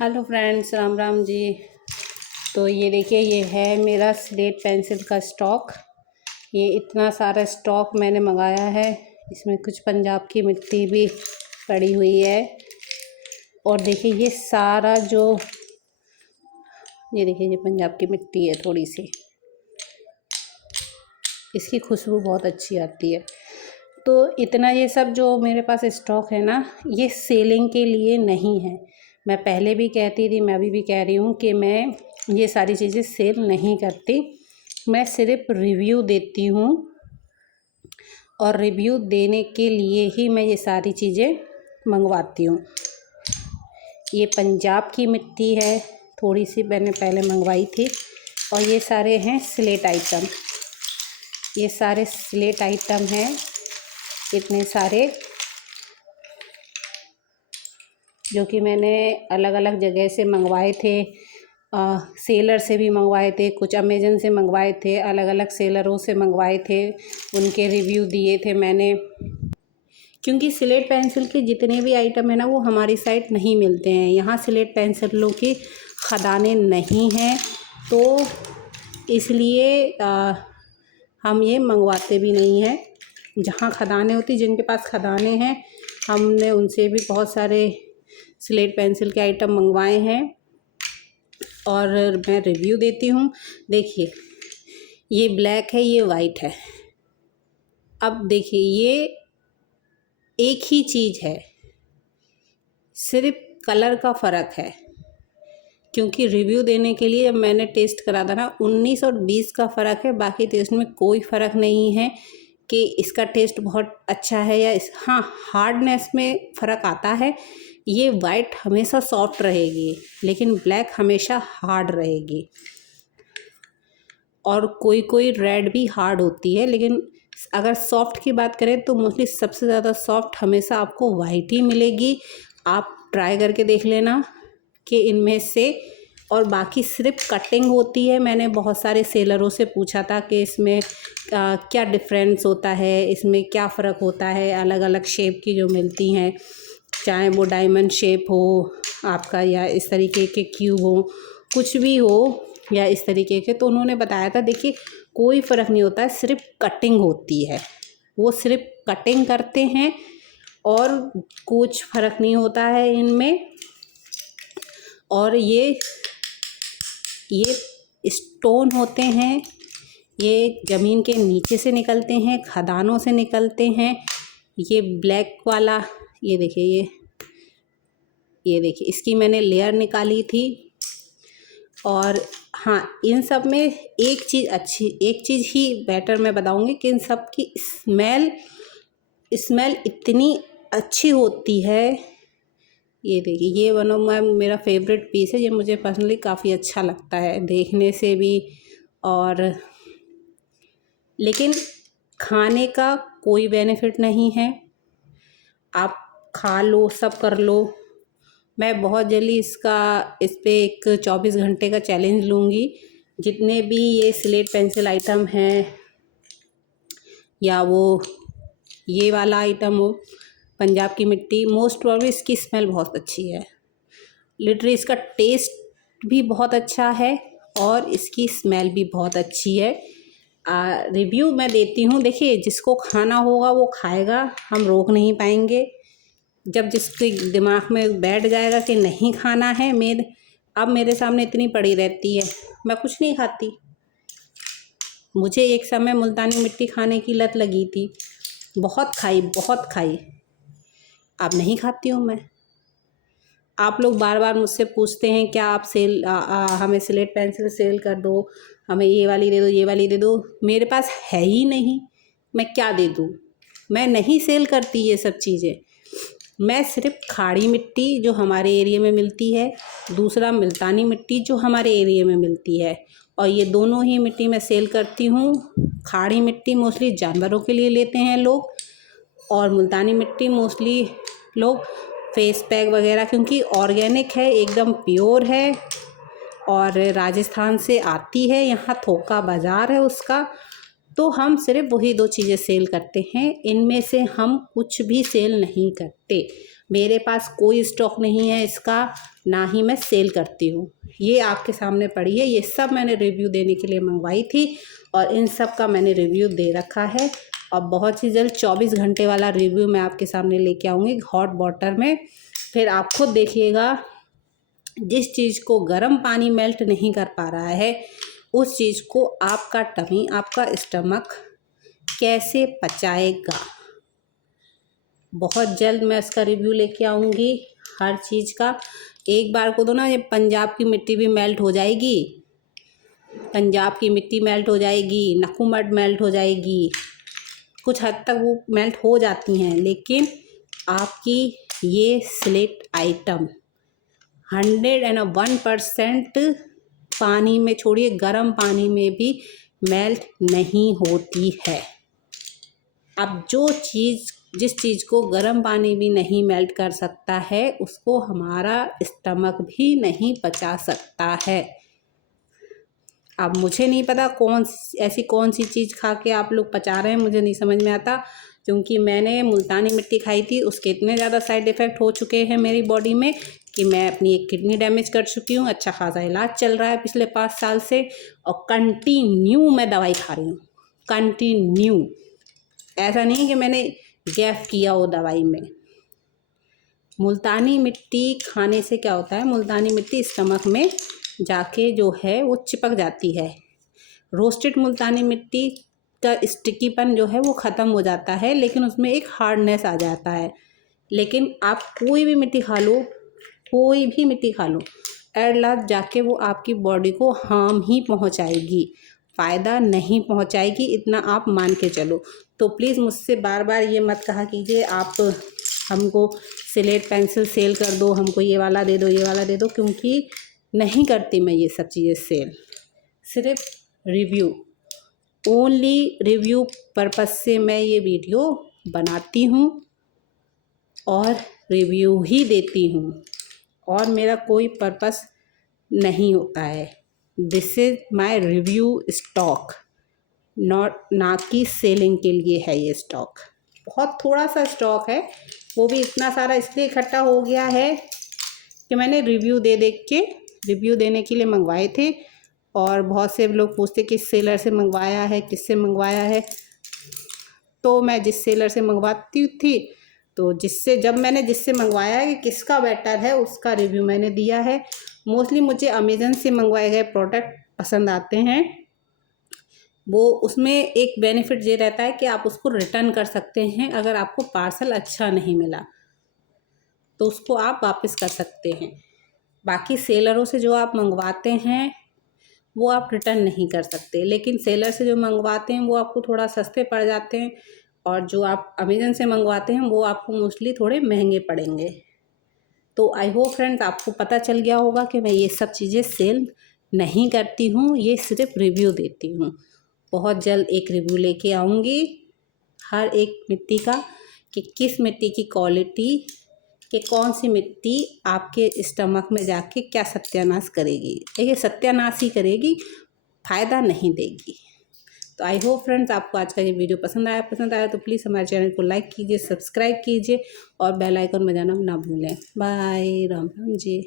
Hello friends, Ram Ram ji. तो ये देखिए, ये है मेरा स्लेट पेंसिल का स्टॉक। ये इतना सारा स्टॉक मैंने मंगाया है। इसमें कुछ पंजाब की मिट्टी भी पड़ी हुई है। और देखिए ये सारा ये देखिए, ये पंजाब की मिट्टी है थोड़ी सी। इसकी खुशबू बहुत अच्छी आती है। तो इतना ये सब जो मेरे पास स्टॉक है ना, ये सेलिंग के लिए नहीं है। मैं पहले भी कहती थी, मैं अभी भी कह रही हूँ कि मैं ये सारी चीज़ें सेल नहीं करती। मैं सिर्फ रिव्यू देती हूँ और रिव्यू देने के लिए ही मैं ये सारी चीज़ें मंगवाती हूँ। ये पंजाब की मिट्टी है, थोड़ी सी मैंने पहले मंगवाई थी। और ये सारे हैं स्लेट आइटम। ये सारे स्लेट आइटम हैं, इतने सारे, जो कि मैंने अलग अलग जगह से मंगवाए थे। सेलर से भी मंगवाए थे, कुछ अमेज़न से मंगवाए थे, अलग अलग सेलरों से मंगवाए थे। उनके रिव्यू दिए थे मैंने। क्योंकि स्लेट पेंसिल के जितने भी आइटम है ना, वो हमारी साइड नहीं मिलते हैं। यहाँ स्लेट पेंसिलों की खदानें नहीं हैं, तो इसलिए हम ये मंगवाते भी नहीं हैं। जहाँ खदानें होती, जिनके पास खदानें हैं, हमने उनसे भी बहुत सारे स्लेट पेंसिल के आइटम मंगवाए हैं और मैं रिव्यू देती हूँ। देखिए, ये ब्लैक है, ये वाइट है। अब देखिए, ये एक ही चीज़ है, सिर्फ कलर का फ़र्क है। क्योंकि रिव्यू देने के लिए जब मैंने टेस्ट करा था ना, 19 और 20 का फ़र्क है। बाकी टेस्ट में कोई फ़र्क नहीं है कि इसका टेस्ट बहुत अच्छा है या हाँ, हार्डनेस में फ़र्क आता है। ये वाइट हमेशा सॉफ्ट रहेगी, लेकिन ब्लैक हमेशा हार्ड रहेगी। और कोई कोई रेड भी हार्ड होती है, लेकिन अगर सॉफ्ट की बात करें तो मोस्टली सबसे ज़्यादा सॉफ्ट हमेशा आपको वाइट ही मिलेगी। आप ट्राई करके देख लेना कि इनमें से। और बाकी सिर्फ कटिंग होती है। मैंने बहुत सारे सेलरों से पूछा था कि इसमें क्या डिफरेंस होता है, इसमें क्या फ़र्क होता है। अलग अलग शेप की जो मिलती हैं, चाहे वो डायमंड शेप हो आपका, या इस तरीके के क्यूब हो, कुछ भी हो, या इस तरीके के। तो उन्होंने बताया था, देखिए कोई फ़र्क नहीं होता है, सिर्फ कटिंग होती है। वो सिर्फ कटिंग करते हैं और कुछ फ़र्क नहीं होता है इनमें। और ये स्टोन होते हैं, ये ज़मीन के नीचे से निकलते हैं, खदानों से निकलते हैं। ये ब्लैक वाला, ये देखिए, ये देखिए, इसकी मैंने लेयर निकाली थी। और हाँ, इन सब में एक चीज़ ही बेटर मैं बताऊँगी कि इन सब की स्मेल इतनी अच्छी होती है। ये देखिए, ये वन ऑफ माई मेरा फेवरेट पीस है। ये मुझे पर्सनली काफ़ी अच्छा लगता है देखने से भी। और लेकिन खाने का कोई बेनिफिट नहीं है। आप खा लो, सब कर लो। मैं बहुत जल्दी इस पे एक 24 घंटे का चैलेंज लूँगी। जितने भी ये स्लेट पेंसिल आइटम हैं, या वो ये वाला आइटम हो, पंजाब की मिट्टी, मोस्ट प्रॉब्ली इसकी स्मेल बहुत अच्छी है। लिटरली इसका टेस्ट भी बहुत अच्छा है और इसकी स्मेल भी बहुत अच्छी है। रिव्यू मैं देती हूँ। देखिए, जिसको खाना होगा वो खाएगा, हम रोक नहीं पाएंगे। जब जिसके दिमाग में बैठ जाएगा कि नहीं खाना है, अब मेरे सामने इतनी पड़ी रहती है, मैं कुछ नहीं खाती। मुझे एक समय मुल्तानी मिट्टी खाने की लत लगी थी, बहुत खाई, बहुत खाई। अब नहीं खाती हूँ मैं। आप लोग बार बार मुझसे पूछते हैं, क्या आप हमें स्लेट पेंसिल सेल कर दो, हमें ये वाली दे दो, ये वाली दे दो। मेरे पास है ही नहीं, मैं क्या दे दूँ। मैं नहीं सेल करती ये सब चीज़ें। मैं सिर्फ खाड़ी मिट्टी जो हमारे एरिया में मिलती है, दूसरा मुल्तानी मिट्टी जो हमारे एरिया में मिलती है, और ये दोनों ही मिट्टी मैं सेल करती हूँ। खाड़ी मिट्टी मोस्टली जानवरों के लिए लेते हैं लोग, और मुल्तानी मिट्टी मोस्टली लोग फेस पैक वगैरह, क्योंकि ऑर्गेनिक है, एकदम प्योर है और राजस्थान से आती है। यहाँ थोका बाज़ार है उसका, तो हम सिर्फ वही 2 चीज़ें सेल करते हैं, इनमें से हम कुछ भी सेल नहीं करते। मेरे पास कोई स्टॉक नहीं है इसका, ना ही मैं सेल करती हूँ। ये आपके सामने पड़ी है, ये सब मैंने रिव्यू देने के लिए मंगवाई थी और इन सब का मैंने रिव्यू दे रखा है। और बहुत ही जल्द 24 घंटे वाला रिव्यू मैं आपके सामने लेके आऊँगी हॉट वाटर में। फिर आप खुद देखिएगा, जिस चीज़ को गर्म पानी मेल्ट नहीं कर पा रहा है, उस चीज़ को आपका टमी, आपका स्टमक कैसे पचाएगा। बहुत जल्द मैं इसका रिव्यू लेके आऊँगी हर चीज़ का। एक बार को तो ना ये पंजाब की मिट्टी भी मेल्ट हो जाएगी, पंजाब की मिट्टी मेल्ट हो जाएगी, नक्कू मड मेल्ट हो जाएगी, कुछ हद तक वो मेल्ट हो जाती हैं, लेकिन आपकी ये स्लेट आइटम 101% पानी में, छोड़िए गर्म पानी में भी मेल्ट नहीं होती है। अब जिस चीज़ को गर्म पानी भी नहीं मेल्ट कर सकता है, उसको हमारा स्टमक भी नहीं पचा सकता है। अब मुझे नहीं पता ऐसी कौन सी चीज़ खा के आप लोग पचा रहे हैं, मुझे नहीं समझ में आता। क्योंकि मैंने मुल्तानी मिट्टी खाई थी, उसके इतने ज़्यादा साइड इफ़ेक्ट हो चुके हैं मेरी बॉडी में कि मैं अपनी एक किडनी डैमेज कर चुकी हूँ। अच्छा खासा इलाज चल रहा है पिछले 5 साल से और कंटिन्यू मैं दवाई खा रही हूँ, कंटिन्यू। ऐसा नहीं कि मैंने गैप किया हो दवाई में। मुल्तानी मिट्टी खाने से क्या होता है, मुल्तानी मिट्टी स्टमक में जाके जो है वो चिपक जाती है। रोस्टेड मुल्तानी मिट्टी का स्टिकीपन जो है वो ख़त्म हो जाता है, लेकिन उसमें एक हार्डनेस आ जाता है। लेकिन आप कोई भी मिट्टी खा लो, कोई भी मिट्टी खा लो, एट लास्ट जाके वो आपकी बॉडी को हार्म ही पहुंचाएगी, फ़ायदा नहीं पहुंचाएगी, इतना आप मान के चलो। तो प्लीज़ मुझसे बार बार ये मत कहा कीजिए आप हमको स्लेट पेंसिल सेल कर दो, हमको ये वाला दे दो, ये वाला दे दो, क्योंकि नहीं करती मैं ये सब चीज़ें सेल। सिर्फ रिव्यू, ओनली रिव्यू पर्पज़ से मैं ये वीडियो बनाती हूँ और रिव्यू ही देती हूँ, और मेरा कोई पर्पस नहीं होता है। This is my review stock, ना कि सेलिंग के लिए है ये स्टॉक। बहुत थोड़ा सा स्टॉक है, वो भी इतना सारा इसलिए इकट्ठा हो गया है कि मैंने रिव्यू रिव्यू देने के लिए मंगवाए थे। और बहुत से लोग पूछते किस सेलर से मंगवाया है, किससे मंगवाया है। तो मैं जिस सेलर से मंगवाती थी, तो जब मैंने जिससे मंगवाया है कि किसका बेटर है, उसका रिव्यू मैंने दिया है। मोस्टली मुझे अमेज़न से मंगवाए गए प्रोडक्ट पसंद आते हैं। वो उसमें एक बेनिफिट ये रहता है कि आप उसको रिटर्न कर सकते हैं। अगर आपको पार्सल अच्छा नहीं मिला तो उसको आप वापस कर सकते हैं। बाकी सेलरों से जो आप मंगवाते हैं वो आप रिटर्न नहीं कर सकते, लेकिन सेलर से जो मंगवाते हैं वो आपको थोड़ा सस्ते पड़ जाते हैं, और जो आप अमेज़न से मंगवाते हैं वो आपको मोस्टली थोड़े महंगे पड़ेंगे। तो आई होप फ्रेंड्स आपको पता चल गया होगा कि मैं ये सब चीज़ें सेल नहीं करती हूँ, ये सिर्फ रिव्यू देती हूँ। बहुत जल्द एक रिव्यू लेके आऊँगी हर एक मिट्टी का, कि किस मिट्टी की क्वालिटी, कि कौन सी मिट्टी आपके स्टमक में जाके क्या सत्यानाश करेगी। ये सत्यानाश ही करेगी, फ़ायदा नहीं देगी। तो आई होप फ्रेंड्स आपको आज का ये वीडियो पसंद आया तो प्लीज़ हमारे चैनल को लाइक कीजिए, सब्सक्राइब कीजिए और बेल आइकन बजाना ना भूलें। बाय, राम राम जी।